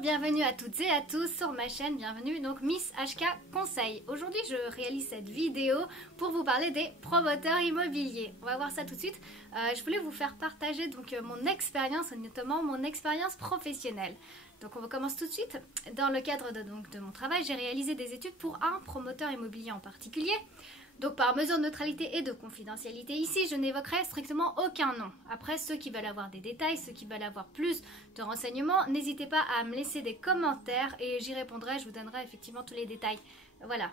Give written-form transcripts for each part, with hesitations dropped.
bienvenue à toutes et à tous sur ma chaîne, bienvenue donc Miss HK Conseil. Aujourd'hui je réalise cette vidéo pour vous parler des promoteurs immobiliers. On va voir ça tout de suite. Je voulais vous faire partager donc mon expérience, notamment mon expérience professionnelle. Donc on commence tout de suite. Dans le cadre de mon travail, j'ai réalisé des études pour un promoteur immobilier en particulier. Donc par mesure de neutralité et de confidentialité ici, je n'évoquerai strictement aucun nom. Après, ceux qui veulent avoir des détails, ceux qui veulent avoir plus de renseignements, n'hésitez pas à me laisser des commentaires et j'y répondrai, je vous donnerai effectivement tous les détails. Voilà.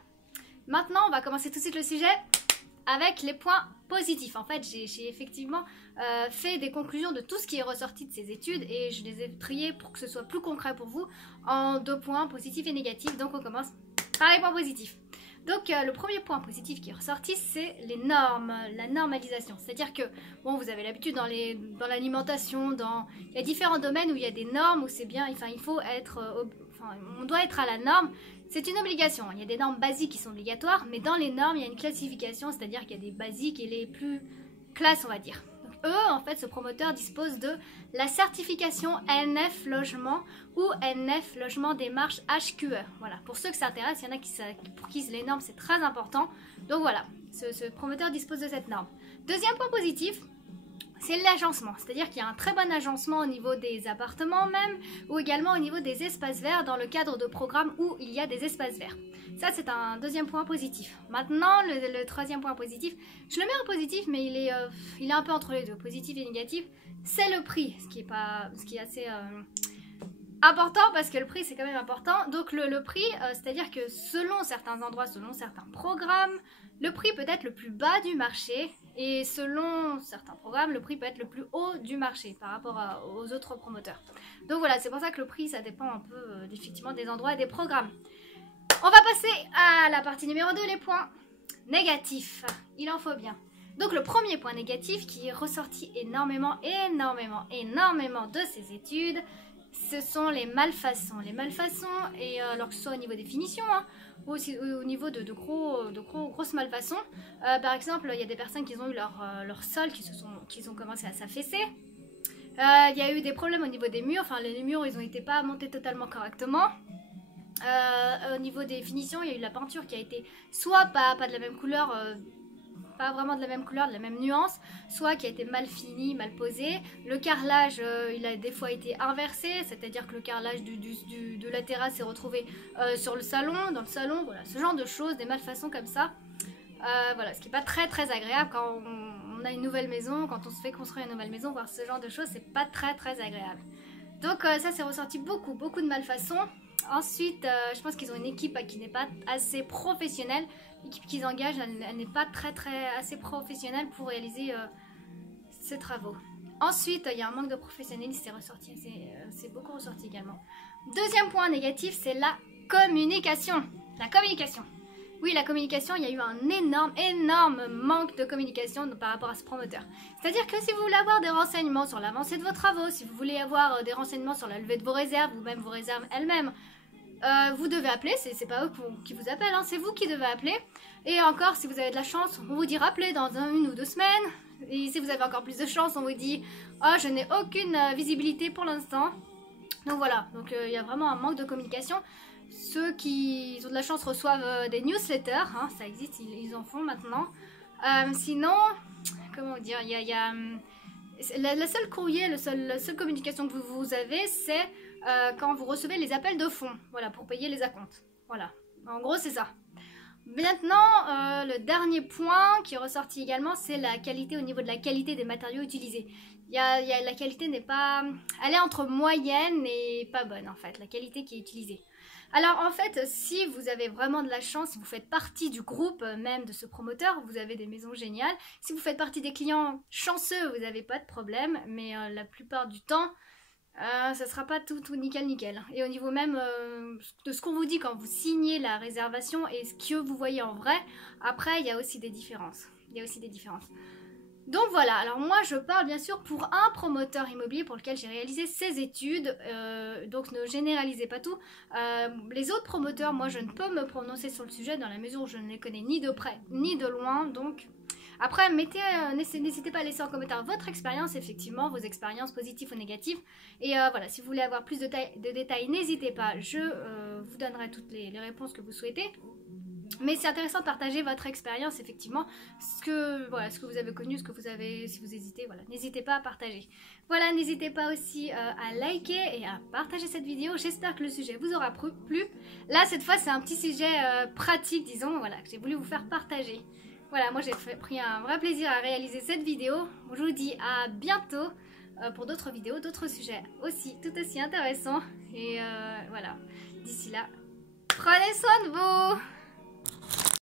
Maintenant, on va commencer tout de suite le sujet avec les points positifs. En fait, j'ai effectivement fait des conclusions de tout ce qui est ressorti de ces études et je les ai triées pour que ce soit plus concret pour vous en 2 points positifs et négatifs. Donc on commence par les points positifs. Donc le premier point positif qui est ressorti, c'est les normes, la normalisation. C'est-à-dire que, bon, vous avez l'habitude dans l'alimentation, il y a différents domaines où il y a des normes, où c'est bien, enfin il faut être, on doit être à la norme. C'est une obligation, il y a des normes basiques qui sont obligatoires, mais dans les normes, il y a une classification, c'est-à-dire qu'il y a des basiques et les plus classes, on va dire. Donc eux, en fait, ce promoteur dispose de la certification NF Logement ou NF Logement Démarche HQE. Voilà, pour ceux que ça intéresse, il y en a pour qui les normes c'est très important. Donc voilà, ce promoteur dispose de cette norme. Deuxième point positif, c'est l'agencement, c'est-à-dire qu'il y a un très bon agencement au niveau des appartements même, ou également au niveau des espaces verts dans le cadre de programmes où il y a des espaces verts. Ça c'est un deuxième point positif. Maintenant le troisième point positif, je le mets en positif mais il est un peu entre les deux, positif et négatif, c'est le prix, ce qui est assez important parce que le prix c'est quand même important. Donc le prix, c'est-à-dire que selon certains endroits, selon certains programmes, le prix peut être le plus bas du marché et selon certains programmes, le prix peut être le plus haut du marché par rapport aux autres promoteurs. Donc voilà, c'est pour ça que le prix ça dépend un peu effectivement des endroits et des programmes. On va passer à la partie numéro 2, les points négatifs. Il en faut bien. Donc le premier point négatif qui est ressorti énormément de ces études, ce sont les malfaçons. Les malfaçons, et alors que ce soit au niveau des finitions, hein, ou aussi au niveau de grosses malfaçons. Par exemple, il y a des personnes qui ont eu leur sol, qui ont commencé à s'affaisser. Il y a eu des problèmes au niveau des murs, enfin les murs ils n'ont été pas montés totalement correctement. Au niveau des finitions, il y a eu la peinture qui a été soit pas de la même couleur, pas vraiment de la même couleur, de la même nuance, soit qui a été mal fini, mal posé. Le carrelage, il a des fois été inversé, c'est-à-dire que le carrelage de la terrasse s'est retrouvé sur le salon, dans le salon, voilà, ce genre de choses, des malfaçons comme ça. Voilà, ce qui n'est pas très agréable quand on a une nouvelle maison, quand on se fait construire une nouvelle maison, voir ce genre de choses, c'est pas très agréable. Donc ça c'est ressorti beaucoup de malfaçons. Ensuite, je pense qu'ils ont une équipe qui n'est pas assez professionnelle. L'équipe qu'ils engagent, elle n'est pas assez professionnelle pour réaliser ces travaux. Ensuite, il y a un manque de professionnalisme, c'est ressorti, c'est beaucoup ressorti également. Deuxième point négatif, c'est la communication. La communication. Oui, la communication, il y a eu un énorme manque de communication par rapport à ce promoteur. C'est-à-dire que si vous voulez avoir des renseignements sur l'avancée de vos travaux, si vous voulez avoir des renseignements sur la levée de vos réserves ou même vos réserves elles-mêmes, vous devez appeler, c'est pas eux qui vous appellent, hein, c'est vous qui devez appeler. Et encore, si vous avez de la chance, on vous dit rappeler dans 1 ou 2 semaines. Et si vous avez encore plus de chance, on vous dit « Oh, je n'ai aucune visibilité pour l'instant ». Donc voilà, donc il y a vraiment un manque de communication. Ceux qui ont de la chance reçoivent des newsletters, hein, ça existe, ils en font maintenant. Sinon, comment dire, il y a la seule courrier, la seule communication que vous avez, c'est quand vous recevez les appels de fonds, voilà, pour payer les acomptes. Voilà, en gros c'est ça. Maintenant, le dernier point qui est ressorti également, c'est la qualité au niveau de la qualité des matériaux utilisés. La qualité n'est pas... Elle est entre moyenne et pas bonne en fait, la qualité qui est utilisée. Alors en fait, si vous avez vraiment de la chance, si vous faites partie du groupe même de ce promoteur, vous avez des maisons géniales. Si vous faites partie des clients chanceux, vous n'avez pas de problème, mais la plupart du temps, ça sera pas tout nickel. Et au niveau même de ce qu'on vous dit quand vous signez la réservation et ce que vous voyez en vrai, après il y a aussi des différences. Donc voilà, alors moi je parle bien sûr pour un promoteur immobilier pour lequel j'ai réalisé ces études, donc ne généralisez pas tout. Les autres promoteurs, moi je ne peux me prononcer sur le sujet dans la mesure où je ne les connais ni de près ni de loin, donc Après, n'hésitez pas à laisser en commentaire votre expérience, effectivement, vos expériences positives ou négatives. Et voilà, si vous voulez avoir plus de détails, n'hésitez pas, je vous donnerai toutes les réponses que vous souhaitez. Mais c'est intéressant de partager votre expérience, effectivement, ce que vous avez connu, si vous hésitez, voilà, n'hésitez pas à partager. Voilà, n'hésitez pas aussi à liker et à partager cette vidéo. J'espère que le sujet vous aura plu. Là, cette fois, c'est un petit sujet pratique, disons, voilà, que j'ai voulu vous faire partager. Voilà, moi j'ai pris un vrai plaisir à réaliser cette vidéo. Je vous dis à bientôt pour d'autres vidéos, d'autres sujets aussi, tout aussi intéressants. Et voilà, d'ici là, prenez soin de vous!